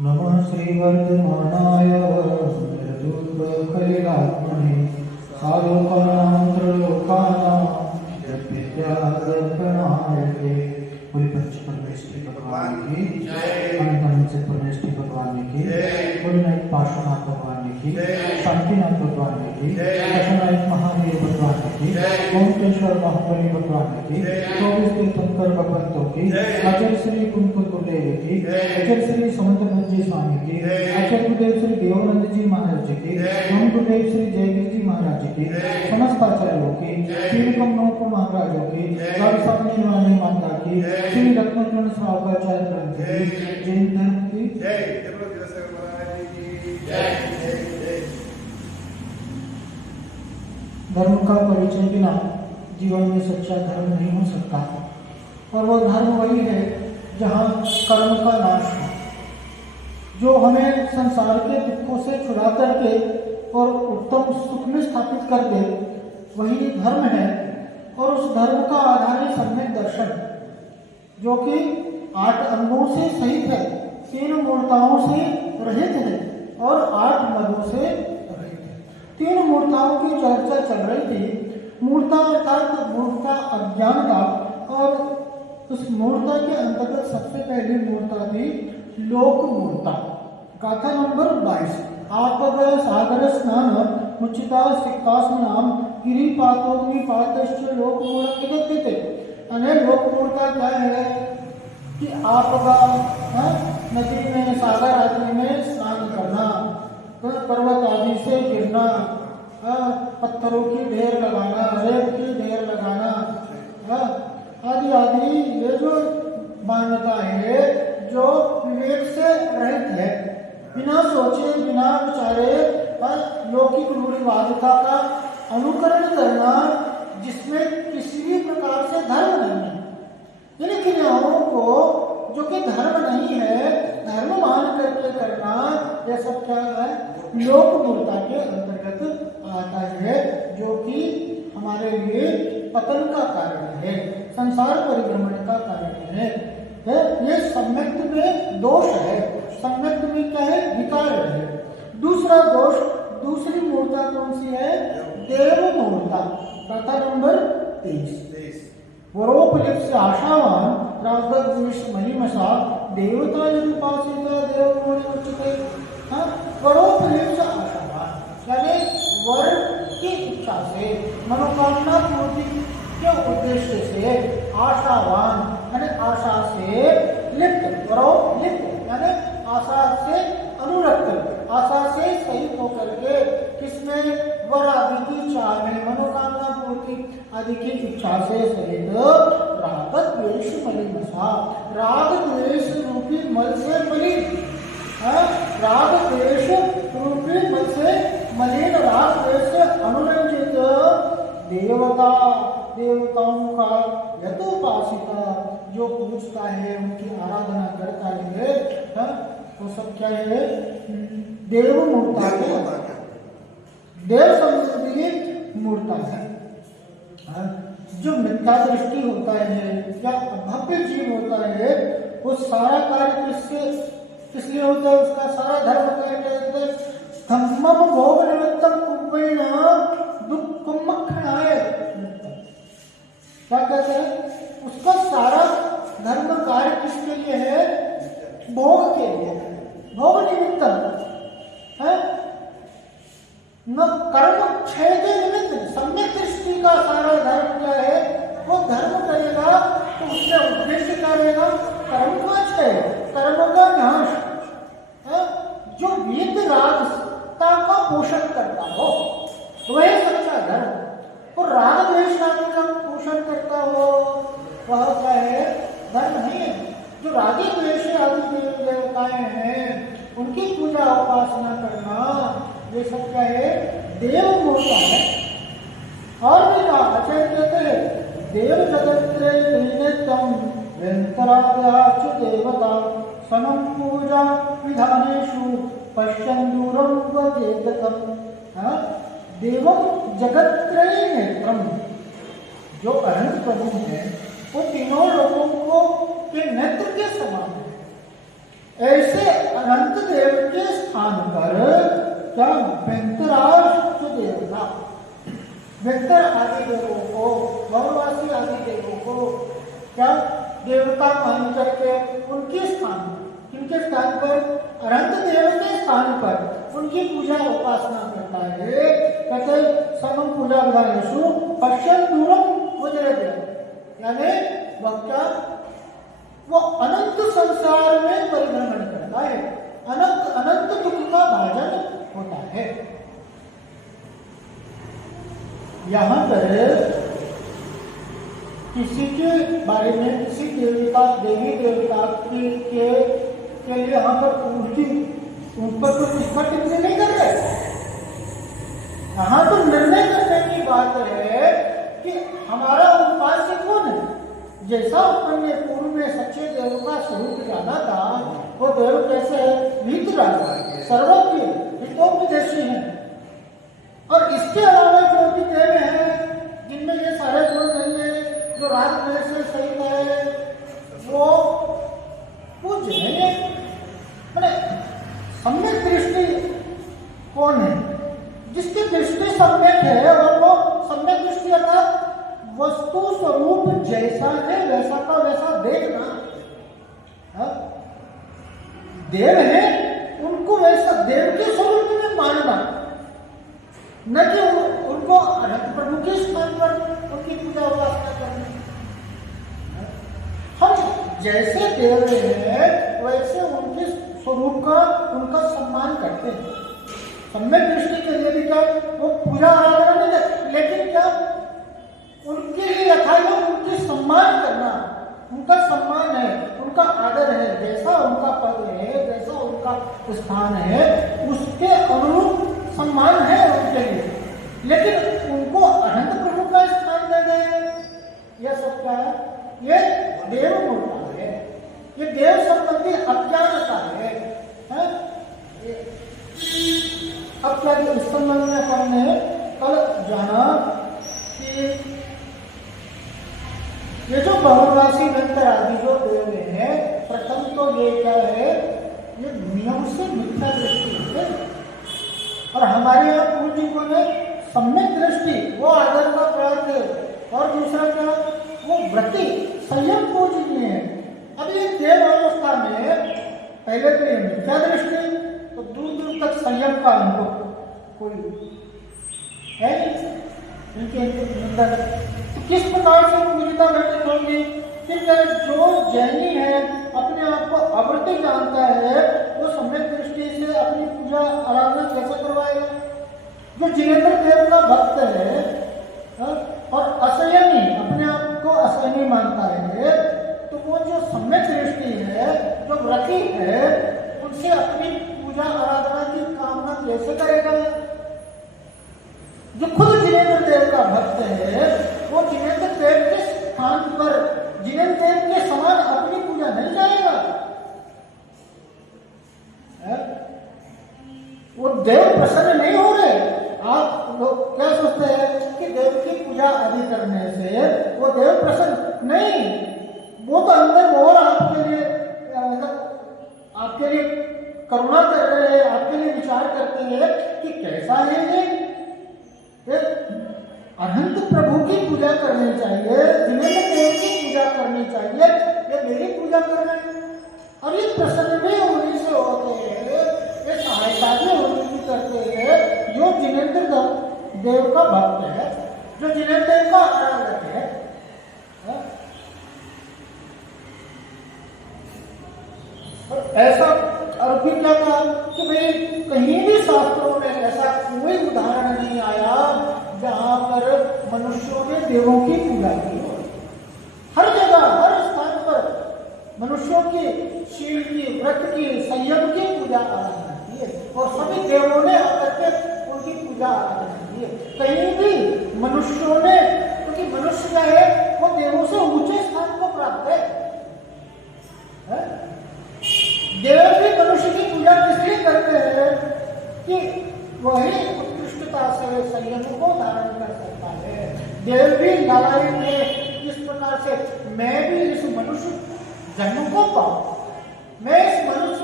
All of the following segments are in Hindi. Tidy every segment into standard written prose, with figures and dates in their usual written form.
नमः श्रीवर्धमानाय निर्दुःखलिलात्मने सालोकानां त्रलोकानां जगद्विद्यादर्पणाय ते। बोले पंच परमेश्वरी भगवान की अनंत से परमेश्वरी भगवान की बोले नायक पार्श्वनाथ भगवान की शांतिनाथ भगवान की दशनायक महावीर भगवान की ओंकेश्वर महाबली भगवान की 24 तीर्थंकर भगवंतों की आचार्य श्री कुंकुल गुरुदेव की आचार्य श्री समंतनाथ जी स्वामी की आचार्य गुरुदेव श्री देवानंद जी महाराज जी की ओम गुरुदेव श्री जयगिरी जी महाराज जी की समस्त आचार्यों की श्री को महाराजों की स्वामी वाणी माता की श्री रत्नचरण श्रावकाचार्य ग्रंथ की जैन धर्म की धर्म का परिचय बिना जीवन में सच्चा धर्म नहीं हो सकता और वो धर्म वही है जहाँ कर्म का नाश हो, जो हमें संसार के दुखों से छुड़ा करके और उत्तम सुख में स्थापित कर दे, वही धर्म है। और उस धर्म का आधार है सम्यक दर्शन, जो कि 8 अंगों से सहित है, 3 मूर्ताओं से रहित है और 8 मदों से रहित है। 3 मूर्ताओं की चर्चा चल रही थी। मूर्ता अर्थात मूर्ता अज्ञान का, और उस मूर्ता के अंतर्गत सबसे पहली मूर्ता थी लोक मूर्ता। गाथा नंबर 22। आप सागर स्नान मुचिता सिक्कास्मनाम गिरिपातोग्निपातश्च लोकमूर्तिगते। अने लोकमूर्ता क्या है कि आप नदी में सागर आदि में स्नान करना, पर्वत आदि से गिरना, पत्थरों की ढेर लगाना, रेत की ढेर लगाना आदि आदि, ये जो मान्यता है जो विवेक से रहित है, बिना सोचे बिना विचारे लौकिक रूढ़िवादिता का अनुकरण करना, जिसमें किसी भी प्रकार से धर्म नहीं है। इन क्रियाओं को जो कि धर्म नहीं है, धर्म मान करके करना, यह सब क्या है? लोक मूर्ता के अंतर्गत आता है, जो कि हमारे लिए पतन का कारण है, संसार परिभ्रमण का कारण है। ये सम्यक्त में दोष है। सम्यक्त में क्या है? विकार है। दूसरा दोष, दूसरी मूर्ता कौन सी है? देव मूर्ता। कथा नंबर 23। वरोपलिप्स्य आशावान रागद्वेष महिमसा देवता उपासिता देव उच्यते। वरोपलिप्स्य आशावान यानी वर की इच्छा से, मनोकामना पूर्ति के उद्देश्य से आशावान यानी आशा से लिप्त, वरो लिप्त यानी आशा से अनुरक्त, आशा से सहित होकर के किसमें? वर आदि की चाह में, मनोकामना पूर्ति आदि की इच्छा से सहित राग द्वेष मलिनसा, राग द्वेष रूपी मल से मलिन, राग द्वेष रूपी मल से मलिन, राग द्वेष से अनुरंजित देवता, देवताओं का यथोपासिता जो पूजता है, उनकी आराधना करता है, तो सब क्या है? देव मूर्ता है, देव संस्कृति मूर्ता है। जो मिथ्या दृष्टि होता है या भव्य जीव होता है, वो सारा कार्य किसलिए होता है? उसका सारा धर्म कार्य धम्मम भोग निमित्तम कुंभेन दुःखम मखणाय। क्या कहते हैं? उसका सारा धर्म कार्य किसके लिए है? भोग के लिए, भोग निमित्तम है न कर्म क्षय के निमित्त। सम्यक दृष्टि का सारा धर्म क्या है? वो धर्म करेगा तो उसका उद्देश्य क्या रहेगा? कर्म का क्षय, कर्म का नाश, जो वीत रागता का पोषण करता हो वही सच्चा धर्म। और राग द्वेष आदि का पोषण करता हो वह क्या है? धर्म नहीं है। जो रागी द्वेष आदि देवताएं हैं, उनकी पूजा उपासना करना, ये सब क्या है? देव मूर्ता है। और भी कहा, आचार्य कहते हैं देव जगत्रे नित्यम व्यंतराद्याच देवता समम पूजा विधानेषु पश्यन् दूरं वदेतम्। देवम जगत्त्रय नेत्रम, जो अनंत प्रभु है वो तीनों लोगों को के नेत्र के समान है। ऐसे अनंत देव के स्थान पर क्या व्यंतराष्ट्र देव था, व्यंतर आदि देवों को, बहुवासी आदि देवों को क्या देवता मान करके उनके स्थान, किनके स्थान पर, अनंत देव के स्थान पर उनकी पूजा उपासना करता है। कहते समम पूजा विधानेषु पश्चिम दूरम उजरते, यानी वह क्या, वो अनंत संसार में परिभ्रमण करता है, अनंत अनंत दुख का भाजन होता है। यहाँ पर किसी के बारे में, किसी देवता देवी देवता के लिए यहाँ पर उन पर तो टिप्पणी नहीं कर रहे। यहाँ तो निर्णय करने की बात है कि हमारा उपास्य कौन है। जैसा अपन ने पूर्व में सच्चे देव का स्वरूप जाना था, वो देव कैसे है, वीतराग सर्वज्ञ हितोपदेशी है। और इसके अलावा जो भी देव हैं जिनमें ये सारे गुण नहीं है, जो राग में से सही है, वो पूज्य नहीं है। मैंने सम्यक दृष्टि कौन है, जिसकी दृष्टि सम्यक है, और वो सम्यक दृष्टि अर्थात वस्तु स्वरूप जैसा है वैसा का वैसा देखना। देव है उनको वैसा देव के स्वरूप में मानना, न कि उनको अनंत प्रभु के स्थान पर उनकी पूजा उपासना करनी। हम जैसे देव हैं वैसे उनके स्वरूप का, उनका सम्मान करते हैं। सम्यक दृष्टि के लिए भी क्या, वो पूजा आराधना नहीं करते, लेकिन क्या उनके लिए यथायोग्य उनके सम्मान करना, उनका सम्मान है, उनका आदर है, जैसा उनका पद है, जैसा उनका स्थान है, उसके अनुरूप सम्मान है उनके लिए। लेकिन उनको अनंत प्रभु का स्थान दे दे, यह सब क्या है, ये देव मूर्खता है, ये देव संबंधी अज्ञानता है। अब क्या इस संबंध में हमने कल जाना कि ये जो बहुवासी व्यंतर आदि जो देव हैं, प्रथम तो ये क्या है, ये नियम से मिथ्या दृष्टि है। और हमारे यहाँ पूज्य को ने सम्यक दृष्टि, वो आदर का प्रयास है। और दूसरा क्या, वो व्रति संयम पूजनीय है। अब ये देव अवस्था में पहले तो ये मिथ्या दृष्टि, तो दूर दूर तक संयम का अनुभव कोई है इनके अंदर। तो किस प्रकार से पूजिता घटित होगी। फिर जो जैनी है अपने आप को अवृत्ति जानता है, वो सम्यक दृष्टि से अपनी पूजा आराधना कैसे करवाएगा। जो जिनेन्द्र देव का भक्त है और असंयमी, अपने आप को असंयमी मानता है, तो वो जो सम्यक दृष्टि है, जो व्रती है, उनसे अपनी पूजा आराधना की कामना कैसे करेगा। जो खुद जिनेन्द्र देव का भक्त है, वो जिनेन्द्र देव के स्थान पर जिनेन्द्र देव के समान अपनी पूजा नहीं जाएगा। वो देव प्रसन्न नहीं हो रहे। आप लोग क्या सोचते हैं कि देव की पूजा आदि करने से वो देव प्रसन्न नहीं, वो तो अंदर और आपके लिए करुणा कर रहे हैं, आपके लिए विचार करते हैं कि कैसा है ये अनंत प्रभु की पूजा करनी चाहिए, जिनेन्द्र देव की पूजा करनी चाहिए, ये मेरी पूजा कर रहे हैं। और ये प्रसन्न भी होने से होते हैं, ये सहायता भी होने की करते हैं। जो जिनेन्द्र देव का भक्त है, जो जिनेन्द्र देव का आराधक है, ऐसा। और फिर क्या कहा कि भाई कहीं भी शास्त्रों में ऐसा कोई उदाहरण नहीं आया जहां पर मनुष्यों ने देवों की पूजा की हो। हर जगह हर स्थान पर मनुष्यों की शील की, व्रत की, संयम की पूजा आराधना की है, और सभी देवों ने आकर के उनकी पूजा आराधना की है। कहीं भी मनुष्यों ने, क्योंकि मनुष्य क्या है, वो देवों से ऊंचे स्थान को प्राप्त है। देव भी मनुष्य की पूजा इसलिए करते हैं कि वही उत्कृष्टता से संयम को धारण कर सकता है। देव भी लड़ाई में इस प्रकार से, मैं भी इस मनुष्य जन्म को पाऊं, मैं इस मनुष्य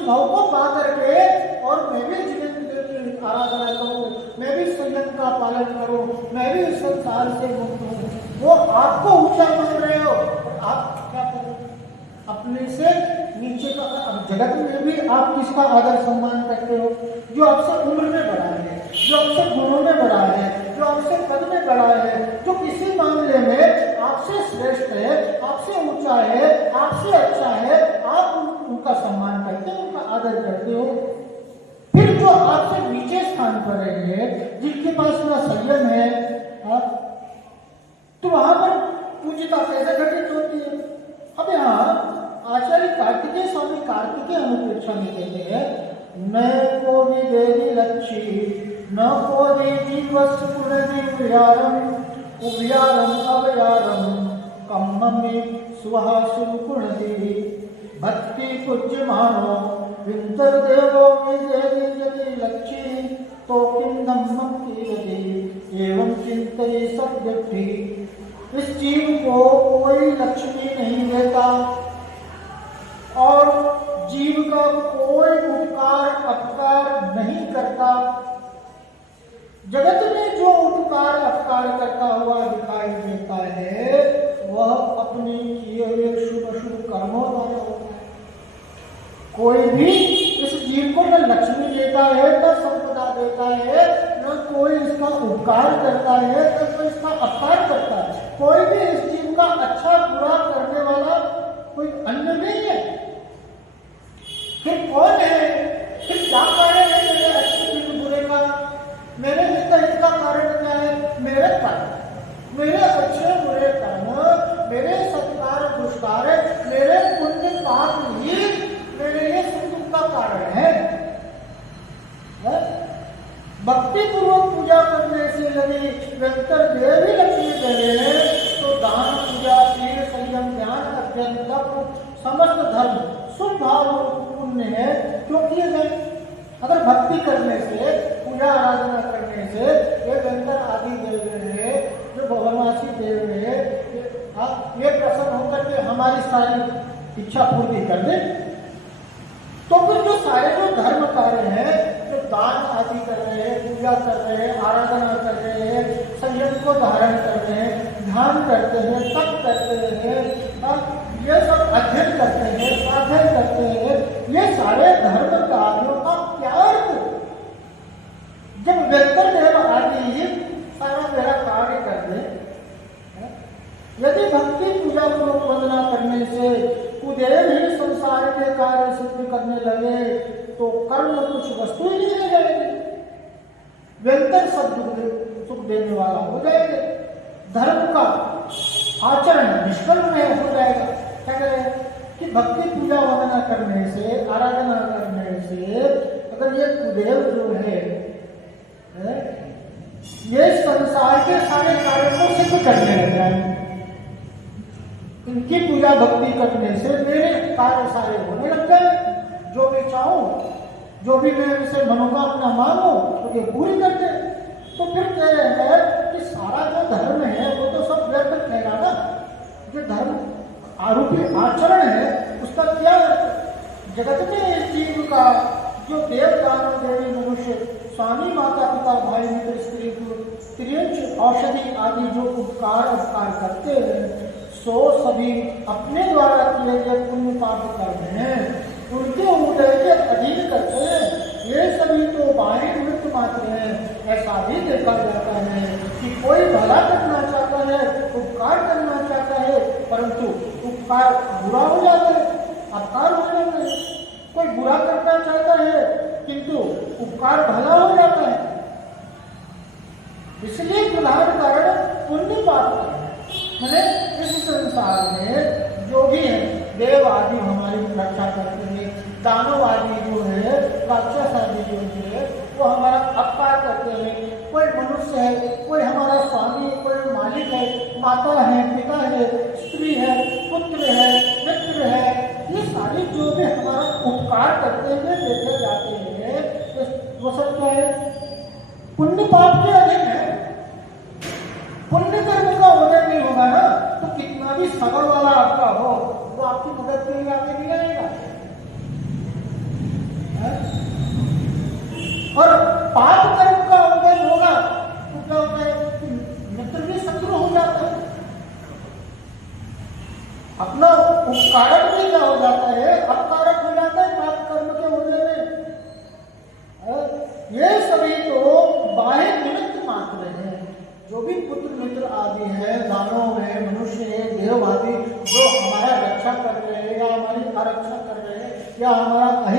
भाव को पा करके और मैं भी जीवन की आराधना करूं, मैं भी संयम का पालन करूं, मैं भी इस संसार से मुक्त हूं, वो आपको ऊंचा मान रहे हो और आप क्या करो, अपने से नीचे का। जगत में भी आप किसका आदर सम्मान करते हो? जो आपसे उम्र में बड़ा है, जो आपसे गुणों में बड़ा है, जो आपसे पद में बड़ा है, जो किसी मामले में आपसे श्रेष्ठ है, आपसे ऊंचा है, आपसे अच्छा है, आप उनका सम्मान करते हो, उनका आदर करते हो। फिर जो आपसे नीचे स्थान पर रहेंगे, जिनके पास पूरा संयम है, तो वहां पर पूज्यता कैसे घटित होती है? अब यहाँ आचार्य कार्तिकेय स्वामी कार्तिकेय अनुप्रेक्षा में कहते हैं, न को देवी लक्ष्मी न को जीवस् पुनर्विव्यारम उव्यारम अव्यारम कम्ममे सुहासुर पुनर्देवी भक्ति पूज्य मानो विंतर देवो में देवी लक्ष्मी तो किम धम्मम कीर्ति एवं चिंतये सद्यपि। इस जीव को कोई लक्ष्मी नहीं देता और जीव का कोई उपकार अपकार नहीं करता। जगत में जो उपकार अपकार करता हुआ दिखाई देता है वह अपने किए हुए शुभ शुभ कर्मों द्वारा होता है। कोई भी इस जीव को न लक्ष्मी देता है, न संपदा देता है, न कोई इसका उपकार करता है, न कोई इसका अपकार करता है। कोई भी इस जीव का अच्छा बुरा करने वाला कोई अन्य नहीं है। फिर कौन है? फिर क्या कारण है मेरे अच्छे की बुरे का? मेरे इसका कारण क्या है? मेरे कर्म, मेरे अच्छे बुरे कर्म, मेरे सत्कार दुष्कार, मेरे पुण्य पाप ही मेरे लिए सुख दुख का कारण है। भक्ति पूर्वक पूजा करने से यदि व्यंतर देवी लक्ष्मी देवे तो दान पूजा शील संयम ज्ञान अध्ययन तप समस्त धर्म शुभ भाव पुण्य है क्यों किए गए? अगर भक्ति करने से, पूजा आराधना करने से ये व्यंतर आदि देव है, जो भवनवासी देव है, ये प्रसन्न होकर के हमारी सारी इच्छा पूर्ति कर दे, तो फिर जो सारे जो धर्म कार्य हैं, जो दान आदि कर रहे हैं, पूजा कर रहे हैं, आराधना कर रहे हैं, संयम को धारण कर रहे हैं, ध्यान करते हैं, तप करते हैं, ये सब अध्ययन करते हैं, स्वाध्याय करते हैं, ये सारे धर्म कार्यों का क्या अर्थ? जब व्यंतर देव आदि सारा मेरा कार्य कर दे, यदि भक्ति पूजा पूर्वक वंदना करने से कुदेव ही संसार के कार्य सिद्ध करने लगे तो कर्म कुछ वस्तु ही नहीं रह जाएगी, व्यंतर सब सुख देने वाला हो जाएंगे, धर्म का आचरण निष्कर्म में हो जाएगा। क्या करें कि भक्ति पूजा वंदना करने से, आराधना करने से अगर ये कुदेव जो है ये संसार के सारे कार्य को सिद्ध करने लग जाए, इनकी पूजा भक्ति करने से मेरे कार्य सारे होने लग जाए, जो भी चाहूं, जो भी मैं इसे मनोकामना मांगो तो ये पूरी कर दे। तो फिर कह रहे हैं कि सारा जो धर्म है वो तो सब व्यर्थ ठहरा ना। जो धर्म आरोपी आचरण है उसका क्या अर्थ? जगत में इस जीव का जो देव दानव देवी मनुष्य स्वामी माता पिता भाई मित्र स्त्री स्त्रियंश औषधि आदि जो उपकार करते हैं सो सभी अपने द्वारा किए गए पुण्य पाप कर्म हैं, उनके उदय के अधीन करते हैं। ये सभी तो बाहरी निमित्त मात्र हैं। ऐसा भी देखा जाता है कि कोई भला करना चाहता है, उपकार करना चाहता है, परंतु उपकार बुरा हो जाता है, अपकार हो जाता है। कोई बुरा करना चाहता है किंतु उपकार भला हो जाता है। इसलिए प्रधान कारण पुण्य पाप है। मैंने इस संसार में जो भी है, देव आदि हमारी रक्षा करते हैं, दानव आदि जो है, राक्षस आदि जो है वो हमारा अपकार करते हैं। कोई मनुष्य है, कोई हमारा स्वामी, कोई मालिक है, माता है, पिता है, स्त्री है, पुत्र है, मित्र है, ये सारे जो भी हमारा उपकार करते हैं देखे जाते हैं, वो सब क्या है? पुण्य पाप के अधीन है। पुण्य कर्म का उदय नहीं होगा ना तो कितना भी सबल वाला आपका हो वो आपकी मदद के लिए आगे नहीं आएगा।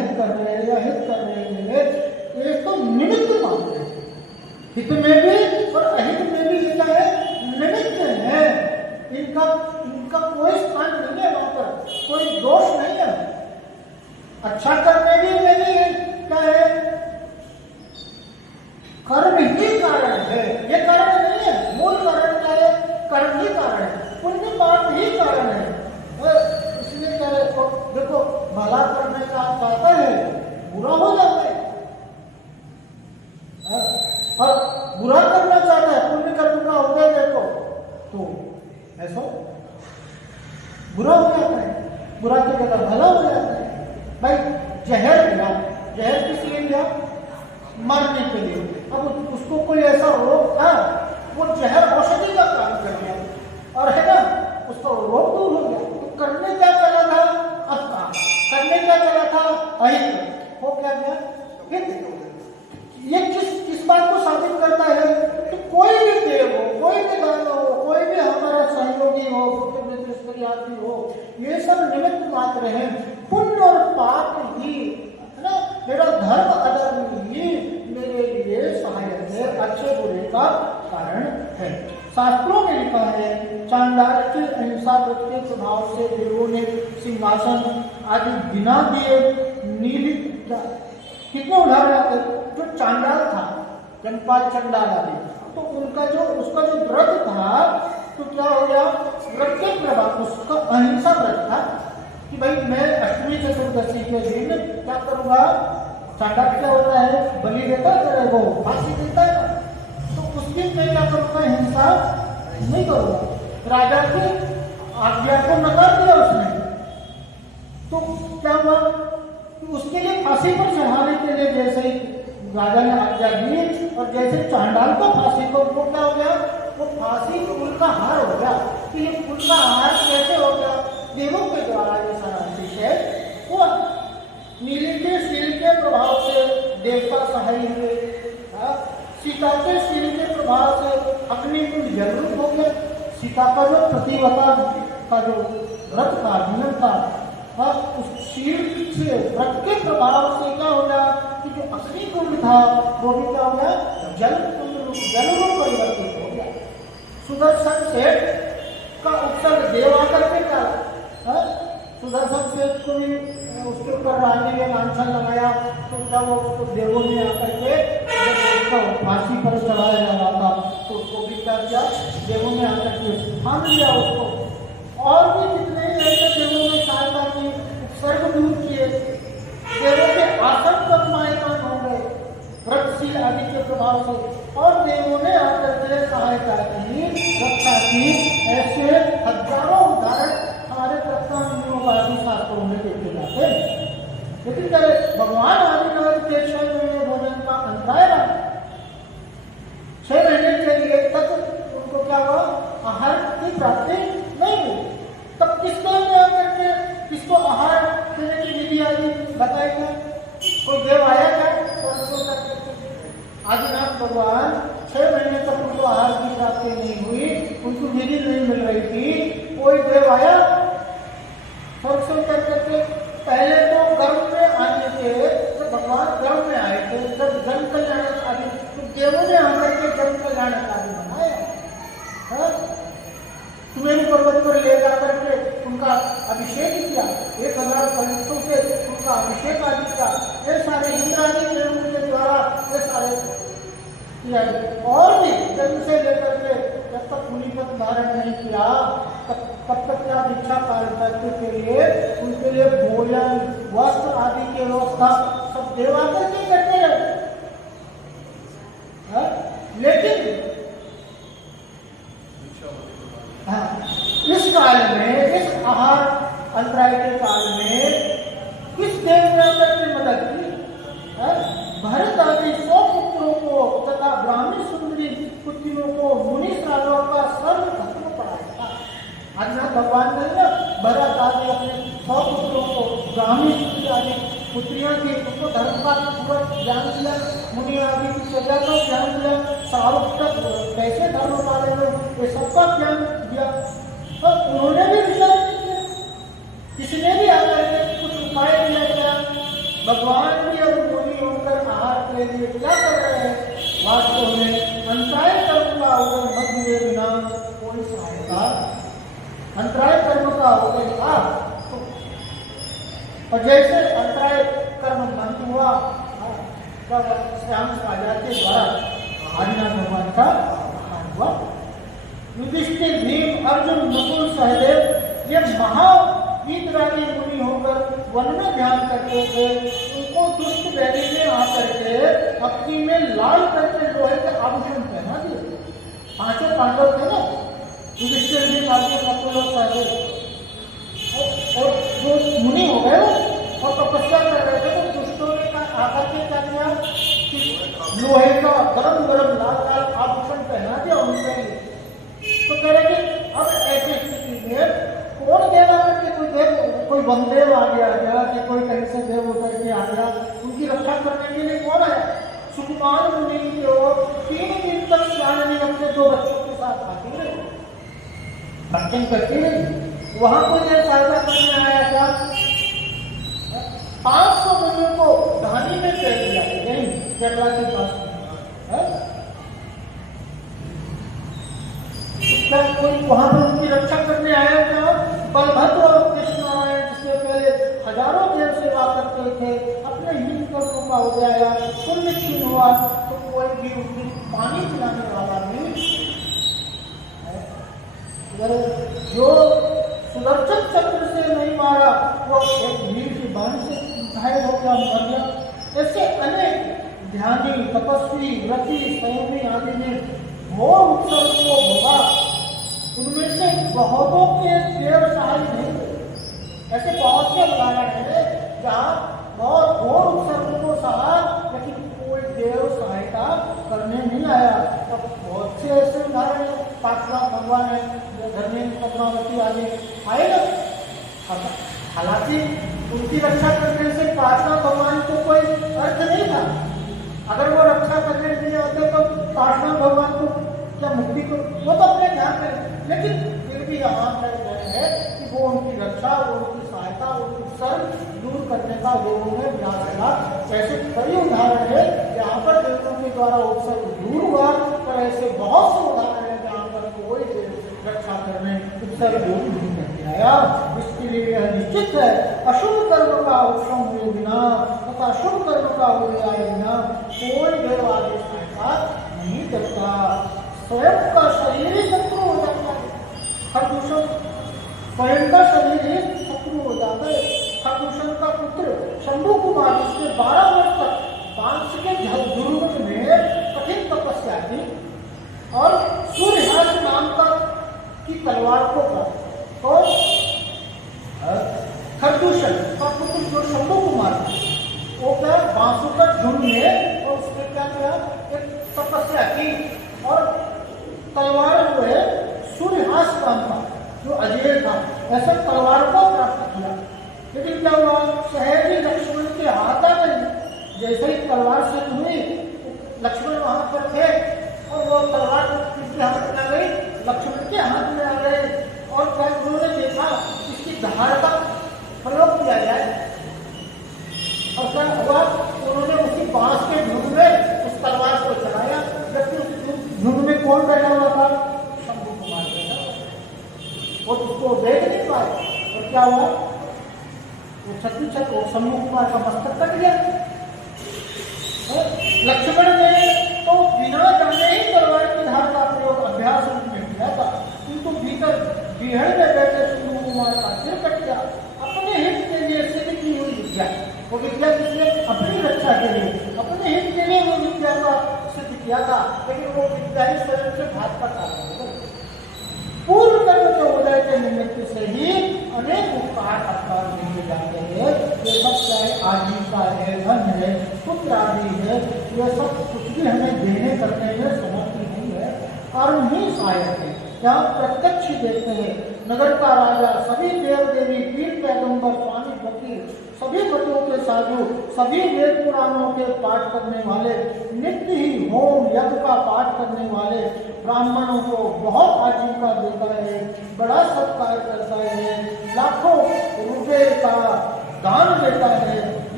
अहित कर रहे हैं या हित कर रहे हैं, ये तो निमित्त मात्र है। हित में भी और अहित में भी ये क्या है, निमित्त है। इनका कोई स्थान नहीं है, वहां पर कोई दोष नहीं है। अच्छा करने में भी क्या है, कर्म ही कारण है, ये कारण नहीं है। मूल कारण क्या है, कर्म ही कारण है, पुण्य पाप ही कारण है। इसलिए क्या है, देखो भला करने का चाहता है, बुरा हो जाता है, और बुरा करना चाहता है, पुण्य कर्म का हो गया देखो, तो ऐसा बुरा हो जाता है, बुरा की जगह भला हो जाता है। भाई जहर दिया, जहर किस लिए दिया, मरने के लिए। अब उसको कोई ऐसा रोग था, वो जहर औषधि का काम कर दिया, और है ना, उसका रोग दूर हो गया। तो करने क्या चला था, अब काम करने क्या चला था, अहित हो क्या गया हित। ये किस बात को साबित करता है, तो कोई भी देव हो, कोई भी दानव हो, कोई भी हमारा सहयोगी हो, आदमी हो, ये सब निमित्त मात्र है। पुण्य और पाप ही, है ना, मेरा धर्म अधर्म ही मेरे लिए सहायक है, अच्छे बुरे का कारण है। शास्त्रों में लिखा है, चांडाल के अहिंसा व्रत के प्रभाव से देवों ने सिंहासन आदि बिना दिए नील, कितने उदाहरण आते। जो चांडाल था, जनपाल चंडाल आदि, तो उसका जो व्रत था, तो क्या हो गया, व्रत के प्रभाव, उसका अहिंसा व्रत था कि भाई मैं अष्टमी चतुर्दशी के दिन क्या करूंगा, चांडाल क्या होता है, बलि देता है, वो फांसी देता है, तो उस दिन मैं क्या करूंगा, हिंसा नहीं करूंगा। राजा की आज्ञा को नकार दिया उसने, तो क्या हुआ, तो उसके लिए फांसी पर चढ़ाने के लिए जैसे ही राजा ने आज्ञा दी, और जैसे चांडाल को फांसी को, वो क्या हो गया, वो फांसी फूल का हार हो गया। कि ये फूल का हार कैसे हो गया, देवों के द्वारा ये सारा विषय हुआ। नीली के शील के प्रभाव से देवता सहाय हुए, सीता के शील के प्रभाव से अग्निकुंड जलरूप हो गया। सीता का जो प्रतिवता का जो व्रत का नियम था, उस शील से व्रत के प्रभाव से क्या हो गया कि जो अग्निकुंड था वो भी क्या हो गया, जलरूप परिवर्तित हो गया। सुदर्शन सेठ का उत्सर्ग देव आकर के क्या, सुदर्शन सेठ को भी उसके ऊपर रानी ने लांछन लगाया, तो क्या वो उसको देवों ने आकर के जब उसको फांसी पर चढ़ाया जा रहा था, तो उसको भी क्या किया, देवों ने आकर के थाम लिया उसको। और भी जितने ऐसे देवों ने सहायता की, उत्सर्ग दूर किए, देवों के आसन पर मायमान हो गए व्रतशील आदि के प्रभाव से, और देवों ने आकर के सहायता की, रक्षा की। ऐसे हजारों उदाहरण हमारे प्रत्यादि शास्त्रों में देखे जाते हैं। लेकिन क्या भगवान आदिनाथ के 6 महीने भोजन का अंतराय रहा, 6 महीने के लिए तक उनको क्या हुआ, आहार की प्राप्ति नहीं हुई। तब किसको आकर के किसको आहार देने की विधि आदि बताई क्या, कोई देव आया क्या, आदिनाथ भगवान 6 महीने तक उनको आहार की प्राप्ति नहीं हुई, उनको विधि नहीं मिल रही थी, कोई देव आया स्वर्ग करके। पहले तो गर्भ में आने के, तो भगवान गर्भ में आए थे, जब जन कल्याण आदि, तो देवों ने आकर के जन कल्याण आदि बनाया, सुमेरु पर्वत पर ले जाकर के उनका अभिषेक किया, 1000 पंडितों से उनका अभिषेक आदि किया, ये सारे इंद्रादी देवों के द्वारा ये सारे किया। और भी जन्म से लेकर के जब तक मुनि पद धारण नहीं किया, तब तक क्या भिक्षा पात्र के लिए, उनके लिए भोजन वस्त्र आदि की व्यवस्था सब देवाकर के करते रहे। लेकिन इस काल में, इस आहार अंतराय के काल में किस देव ने अपनी मदद की, भरत आदि 100 पुत्रों को तथा ब्राह्मणी सुंदरी पुत्रियों को मुनि श्रावकों का सर्व धर्म पढ़ाया था। आदिनाथ भगवान ने ना भरत आदि अपने 100 पुत्रों को, ब्राह्मणी सुंदरी आदि पुत्रियां थी, उनको धर्म का पूरा ज्ञान दिया, मुनि आदि की सजा का ज्ञान दिया, श्रावक तक कैसे धर्म पाले लोग, ये सबका ज्ञान दिया। तो उन्होंने भी विचार किया, किसी ने भी आकर के कुछ उपाय दिया गया, भगवान भी अब मुनि होकर आहार के लिए क्या कर रहे हैं? वास्तव में अंतराय कर्म का होकर मत हुए बिना कोई सहायता, अंतराय कर्म का होकर और जैसे अंतराय कर्म बंद हुआ तब श्याम राजा के द्वारा आदिनाथ भगवान का हुआ। युधिष्ठिर, भीम, अर्जुन, नकुल, सहदेव ये महावीतरागी मुनि होकर वन में ध्यान करते थे। उनको दुष्ट बैरी में आकर के अपनी में लाल करके लोहे के आभूषण पहना दिए। पांचों पांडव थे ना, युधिष्ठिर, भीम, अर्जुन, नकुल और सहदेव, और जो मुनि हो गए और तपस्या कर रहे थे तो दुष्टों ने आकर के क्या किया? लोहे का गरम गरम लाल लाल आभूषण पहना दिया उनके लिए। तो कह रहे कि अब ऐसी स्थिति में कौन देव आकर के कोई वनदेव आ गया क्या कि कोई कहीं से देव होकर के आ गया? उनकी रक्षा करने के लिए कौन है? सुकुमार मुनि की ओर 3 दिन तक श्यालिनी अपने 2 बच्चों के साथ आती रही, भक्षण करती रही। वहां कोई देव सहायता करने आया था? 500 मुनियों को धानी में फेंक दिया यही केरला के पास है? क्या कोई वहां पर उनकी रक्षा करने आया था? बलभद्र और कृष्णनारायण जिससे पहले हजारों देव सेवा करते थे, अपने हिंद कर्मों का हो गया, पुण्य क्षीण हुआ, तो कोई भी उनकी पानी पिलाने वाला नहीं। जो सुदर्शन चक्र से नहीं मारा वो एक वीर की बाण से घायल हो गया, मर गया। ऐसे अनेक ध्यानी, तपस्वी, व्रती, संयमी आदि ने घोर उत्सव को भोगा। उनमें से बहुतों के देव सहाय नहीं थे। ऐसे बहुत से उदाहरण है जहाँ बहुत घोर उत्सव को सहा लेकिन कोई देव सहायता करने नहीं आया। अब बहुत से ऐसे उदाहरण है, पार्श्वनाथ भगवान है, धर्मेंद्र, पद्मावती आदि आए ना। हालांकि उनकी रक्षा करने से पार्श्वनाथ भगवान को कोई अर्थ नहीं था। अगर वो रक्षा करने नहीं आते तो पार्श्वनाथ भगवान को क्या मुक्ति को, वो तो अपने ध्यान में, लेकिन फिर भी यहाँ कह रहे हैं कि वो उनकी रक्षा, वो उनकी सहायता, उनकी सर्व दूर करने का लोगों में प्रयास किया। ऐसे कई उदाहरण है जहाँ पर देवों के द्वारा उत्सव दूर हुआ, और ऐसे बहुत से उदाहरण है जहाँ पर कोई रक्षा करने उत्सव दूर नहीं करके आया। इसके लिए यह निश्चित है अशुभ कर्म का उत्सव हुए बिना तथा शुभ कर्म का हो जाए बिना कोई देव आदि सहायता नहीं करता। स्वयं का शरीर ही शत्रु हो जाता है। खरदूषण स्वयं का शरीर ही शत्रु हो जाता है। खरदूषण का पुत्र शंभु कुमार, इसने 12 वर्ष तक बांस के झुरमुट में कठिन तपस्या की और सूर्यहास नाम का की तलवार को प्राप्त। और खरदूषण का पुत्र जो शंभु कुमार वो क्या बांसों का झुंड में, और उसने क्या किया? एक तपस्या की और तलवार जो है सूर्यहास नाम का जो अजय था, ऐसा तलवार को प्राप्त किया। लेकिन क्या हुआ? सहज ही लक्ष्मण के हाथ आ गई। जैसे ही तलवार से हुई, लक्ष्मण वहां पर थे और वो तलवार किसके हाथ में आ गई? लक्ष्मण के हाथ में आ गए। और क्या उन्होंने देखा इसकी धार का प्रयोग किया जाए, और क्या हुआ? उन्होंने उसी बांस के झुंड में उस तलवार को चलाया, जबकि उस झुंड में कौन बैठा हुआ था? शंभु कुमार बैठा हुआ। और उसको देख नहीं पाए, और क्या हुआ? वो शंभु कुमार का मस्तक कट गया। लक्ष्मण ने तो बिना जाने ही तलवार की धार का प्रयोग अभ्यास रूप में किया था, किंतु भीतर बिहड़ में बैठे शंभु कुमार का सिर कट गया। अपने हित के लिए सिद्ध की हुई विद्या, वो विद्या किसने? अपनी रक्षा के लिए, अपने हित के लिए वो विद्या का सिद्ध किया था, लेकिन वो विद्या ही स्वयं से घात का कारण है। पूर्व कर्म के उदय के निमित्त से ही अनेक उपकार अपकार मिल जाते हैं। ये सब चाहे आजीविका है, धन है, पुत्र आदि है, ये सब कुछ भी हमें देने करने में समर्थ नहीं है, कर्म ही सहायक है। यहाँ प्रत्यक्ष देखते हैं, नगर का राजा, सभी देव देवी, पीर पैगंबर, स्वामी फकीर, सभी भक्तों के साधु, सभी वेद पुराणों के पाठ करने वाले, नित्य ही होम यज्ञ का पाठ करने वाले ब्राह्मणों को बहुत आजीविका देता है, बड़ा सत्कार करता है, लाखों रुपये का दान देता है,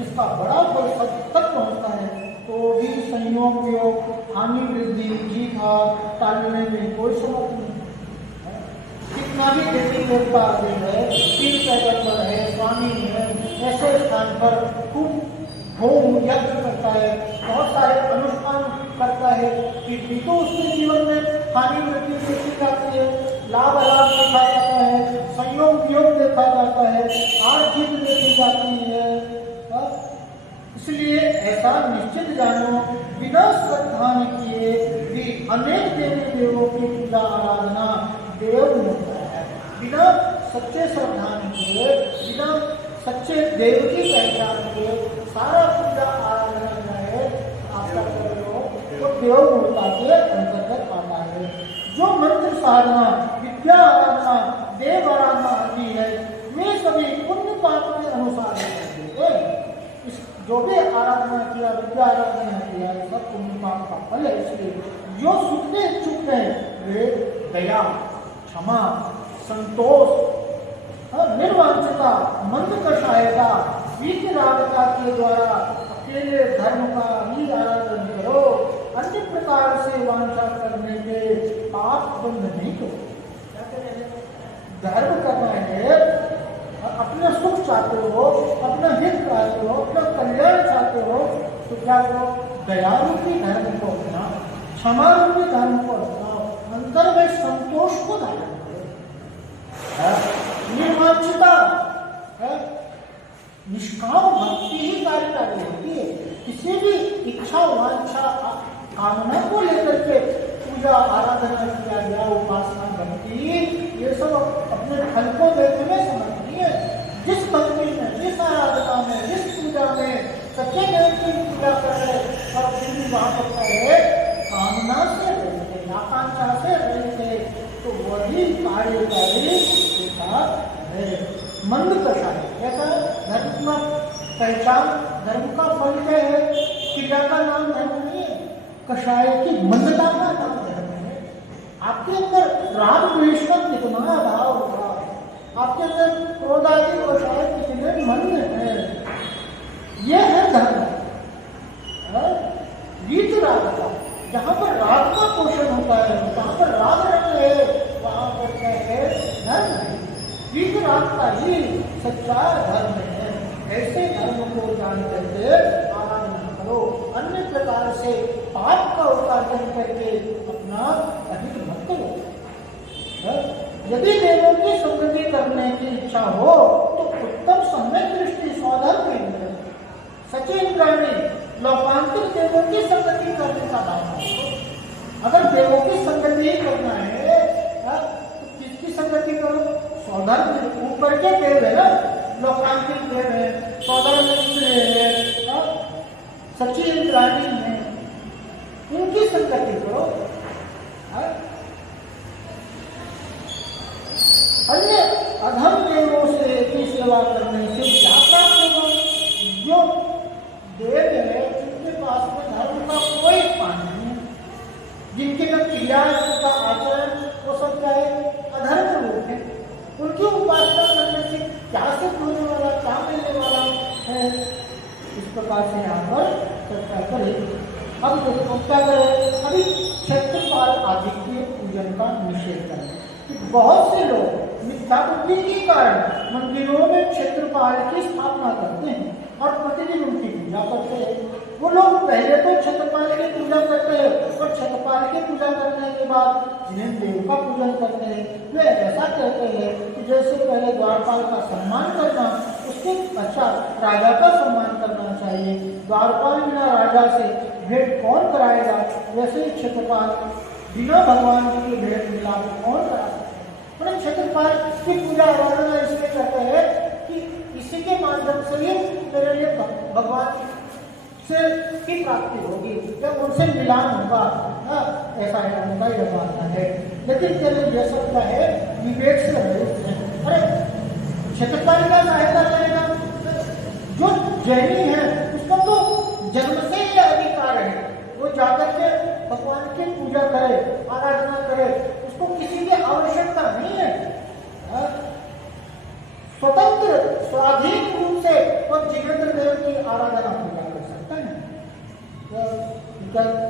जिसका बड़ा फल सब तक पहुँचता है, तो भी संयोग वियोग हानि वृद्धि जीत हार टालने में कोई समर्थ नहीं। कितना भी देवी देवता आदि है, तीर पैगंबर है, स्वामी है, ऐसे स्थान पर खूब होम यज्ञ करता है, बहुत सारे अनुष्ठान करता है, फिर भी तो उसके जीवन में हानि वृद्धि देखी जाती है, लाभ अलाभ देखा जाता है, संयोग वियोग देखा जाता है, हार जीत देखी जाती है। इसलिए ऐसा निश्चित जानो, बिना श्रद्धा किए भी अनेक देवी देवों की पूजा आराधना देव होता है। बिना सच्चे श्रद्धा किए, बिना सच्चे देव की पहचान के सारा पूजा आराधना जो है आपका कर रहे हो, तो देव मूर्ता के अंतर्गत आता है। जो मंत्र साधना, विद्या आराधना, देव आराधना आदि है, वे सभी पुण्य पाप के अनुसार है। जो भी आराधना किया, विद्या आराधना किया, सब पुण्य पाप का फल है। इसलिए जो सुनने इच्छुक है वे दया, क्षमा, संतोष, निर्वांछता, मंद कषायता, वीतरागता के द्वारा अकेले धर्म का ही आराधन करो, अन्य प्रकार से वांछा करने के पाप बंद नहीं करो। धर्म करना है, अपना सुख चाहते हो, अपना हित चाहते हो, अपना कल्याण चाहते हो, तो क्या करो, दया रूपी धर्म को अपनाओ, क्षमा रूपी धर्म को अपनाओ, अंतर में संतोष को धारण करो, निर्वांछता है, निष्काम भक्ति ही कार्यकारी होती है। किसी भी इच्छा वांछा कामना को लेकर के पूजा आराधना किया गया, उपासना भक्ति, ये सब अपने फल को देखने में समझ नहीं है। जिस भक्ति में, जिस आराधना में, जिस पूजा में सच्चे देव की पूजा करे और फिर भी वहां पर है कामना से रहते, आकांक्षा से रहते, तो वही कार्यकारी है। मंद कषाय ऐसा धर्म का पहचान, धर्म का फल क्या है? क्रिया का नाम धर्म नहीं है, कषाय की मंदता का नाम धर्म है। आपके अंदर राग द्वेष का कितना भाव होगा, आपके अंदर क्रोध आदि कषाय कितने मंद है, ये है धर्म। वीत राग का, जहाँ पर राग का पोषण होता है, जहाँ पर राग रंग है, वहां पर क्या है? धर्म है। वीत राग का ही सच्चा धर्म है। ऐसे धर्म को जान करके आराधना करो, अन्य प्रकार से पाप का उपार्जन करके अपना अधिक मत करो। यदि देवों की संगति करने की इच्छा हो तो उत्तम सम्यक दृष्टि स्वधर्म इंद्र सचेंद्राणी लोकांतर देवों की संगति करने का दावा हो। अगर देवों की संगति ही करना है तो किसकी संगति करो? स्वधर्म ऊपर के देव है ना, लोकांतिक देव है, स्वधर्म है, सचेंद्राणी है, उनकी संगति करो। अन्य अधम देवों से की सेवा करने से क्या प्राप्त होगा? जो देव है जिनके पास में धर्म का कोई स्थान नहीं है, जिनके न क्रिया का आचरण वो सब क्या है? अधर्म लोग है, उनकी उपासना करने से क्या सिद्ध होने वाला, क्या मिलने वाला है? इस प्रकार से यहाँ पर चर्चा करें। अब देखो क्या करें, अभी क्षेत्रपाल आदि के पूजन का निषेध करें। बहुत से लोग मिथ्या बुद्धि के कारण मंदिरों में क्षेत्रपाल की स्थापना करते हैं और प्रतिदिन उनकी पूजा करते हैं। वो लोग पहले तो क्षेत्रपाल की पूजा करते हैं और क्षेत्रपाल की पूजा करने के बाद जिन्हें देव का पूजन करते हैं वे ऐसा कहते हैं कि जैसे पहले द्वारपाल का सम्मान करना, उसके पश्चात राजा का सम्मान करना चाहिए। द्वारपाल बिना राजा से भेंट कौन कराएगा, वैसे ही क्षेत्रपाल बिना भगवान की भेंट मिलाप कौन कराएगा। क्षेत्रपाल की पूजा आराधना इसलिए करते हैं कि इसी के माध्यम से ही मेरे लिए भगवान से की प्राप्ति होगी, जब उनसे मिलान होगा, ऐसा है उनका ही मानना है। लेकिन चलिए ये सब क्या है? विवेक से है। अरे क्षेत्रपाल का सहायता करेगा, जो जैनी है उसका तो जन्म से ही अधिकार है, वो जाकर के भगवान की पूजा करे, आराधना करे, उसको किसी की आवश्यकता नहीं है। स्वतंत्र स्वाधीन रूप से और जिनेंद्र देव की आराधना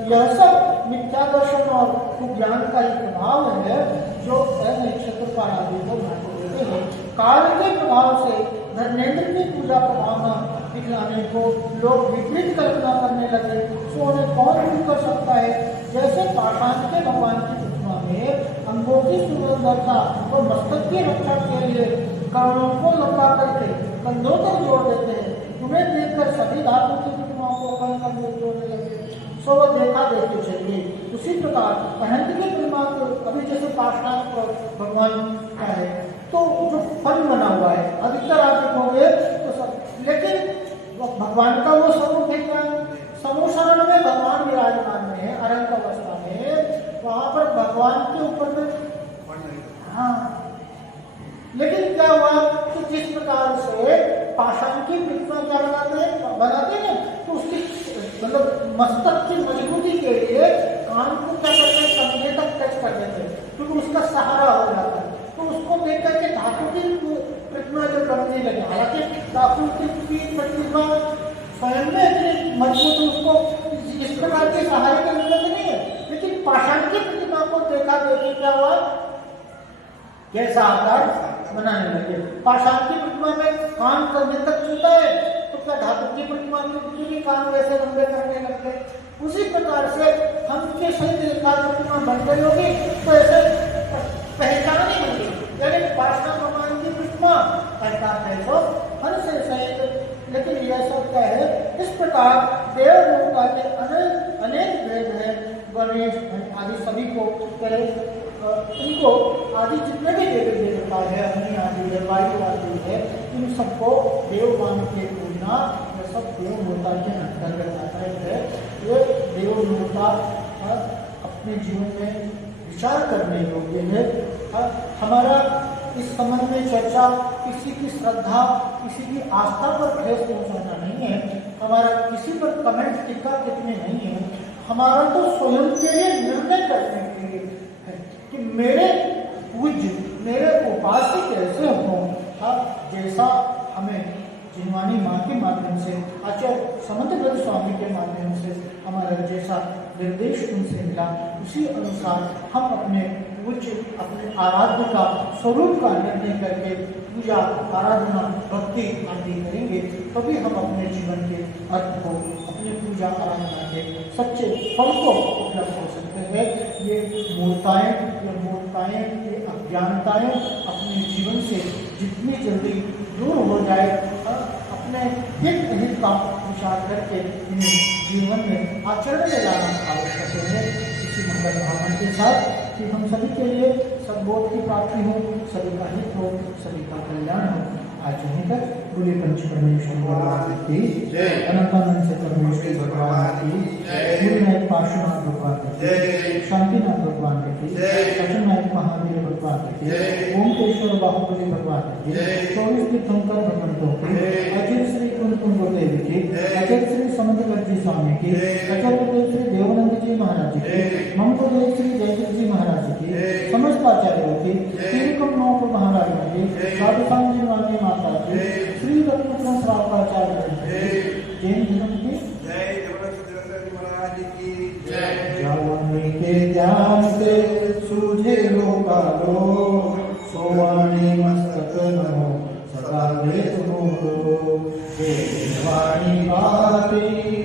यह सब मिथ्या दर्शन और कुज्ञान का ही प्रभाव है जो नक्षत्र का आदि को महत्व देते हैं। काल के प्रभाव से धर्मेंद्र की पूजा प्रभावना दिखलाने को लोग विपरीत कल्पना करने लगे, सो उन्हें कौन दूर कर सकता है। जैसे पाषाण के भगवान की प्रतिमा में अंगों की सुंदरता और मस्तक की रक्षा के लिए कर्णों को लंबा करके कंधों तक जोड़ देते हैं, उन्हें देखकर सभी धातु की प्रतिमाओं को कंधों जोड़ने लगे, सो वह देखा देखते चलिए। उसी प्रकार अनंत की प्रतिमा को अभी जैसे पाषाण भगवान का है तो जो फन बना हुआ है अधिकतर आप देखोगे तो सब, लेकिन भगवान का वो स्वरूप है क्या, समूह शरण में भगवान विराजमान में है अनंत अवस्था में, वहां पर भगवान के ऊपर में हाँ। लेकिन क्या हुआ कि जिस प्रकार से पाषाण की प्रतिमा क्या बनाते हैं तो उसकी मतलब मस्तक की मजबूती के लिए कान को क्या करते हैं, कंधे तक टच कर देते हैं क्योंकि उसका सहारा हो जाता है। तो उसको देख करके धातु की प्रतिमा जो बनने लगे, हालांकि धातु की प्रतिमा स्वयं में इतनी मजबूत उसको इस प्रकार के सहारे की जरूरत नहीं है, लेकिन पाषाण की प्रतिमा को देखा देखिए क्या हुआ, कैसा आकार बनाने लगे। पाषाण की प्रतिमा में कान कंधे तक छूता है तो क्या धातु की प्रतिमा के भी कान वैसे लंबे करने लगते। उसी प्रकार से हम के सहित रेखा प्रतिमा बन गई होगी तो ऐसे पहचान ही बन गई, यानी पाषाण भगवान की प्रतिमा अर्थात है तो हर से सहित। लेकिन यह सब क्या है, इस प्रकार देव देवता के अनेक भेद है, गणेश आदि सभी को करे इनको आदि जितने भी देवी देवता है, अग्नि आदि है, वायु आदि है, इन सबको देव मान के पूजना यह सब देव देवता के अंतर्गत आता है। ये देव देवता अपने जीवन में विचार करने योग्य है। हमारा इस संबंध में चर्चा किसी की श्रद्धा किसी की आस्था पर ठेस पहुंचाना नहीं है, हमारा किसी पर कमेंट टिक्का टिप्पणी नहीं है, हमारा तो स्वयं के लिए निर्णय करने के लिए है कि मेरे पूज्य मेरे उपास्य कैसे हों, जैसा हमें जिनवानी माँ के माध्यम से आचार्य समंतव्रत स्वामी के माध्यम से हमारा जैसा निर्देश उनसे मिला, उसी अनुसार हम अपने पूज्य अपने आराध्य का स्वरूप का निर्णय करके पूजा आराधना भक्ति आदि करेंगे, तभी हम अपने जीवन के अर्थ को अपने पूजा आराधना के सच्चे फल को उपलब्ध हो सकते हैं। ये मूर्ताएं ये अज्ञानताएं अपने जीवन से जितनी जल्दी दूर हो जाए, अपने हित का विचार करके इन्हें जीवन में आचरण में लाना आवश्यक है। इसी मंगल भावना के साथ कि हम सभी के लिए सद्बोध की प्राप्ति हो, सभी का हित हो, सभी का कल्याण हो। आज यहीं तक बोले पंच परमेश्वर भगवान की जय, अनंतानंद से परमेश्वर भगवान की जय, गुरुनाथ पार्श्वनाथ भगवान की जय, शांतिनाथ भगवान की जय, सचनाथ महावीर भगवान की जय, ओमकेश्वर बाहुबली भगवान की जय, 24 तीर्थंकर भगवंतों की, अजय श्री कुंकुम देवी की, अजय श्री समंतव्रत जी स्वामी की, अजय श्री देवानंद जी महाराज की, ममता श्री जयदेव जी महाराज की, समस्त आचार्यों की, तिरुकम नौक महाराज की, साधुसाम जी माता की, श्री रत्न श्रावकाचार्य जैन धर्म की जय, महाराज की जय। ज्ञानी के ज्ञान से सूझे लोका लो, सोवाणी मस्तक नमो सदा वेद हो, वाणी बाती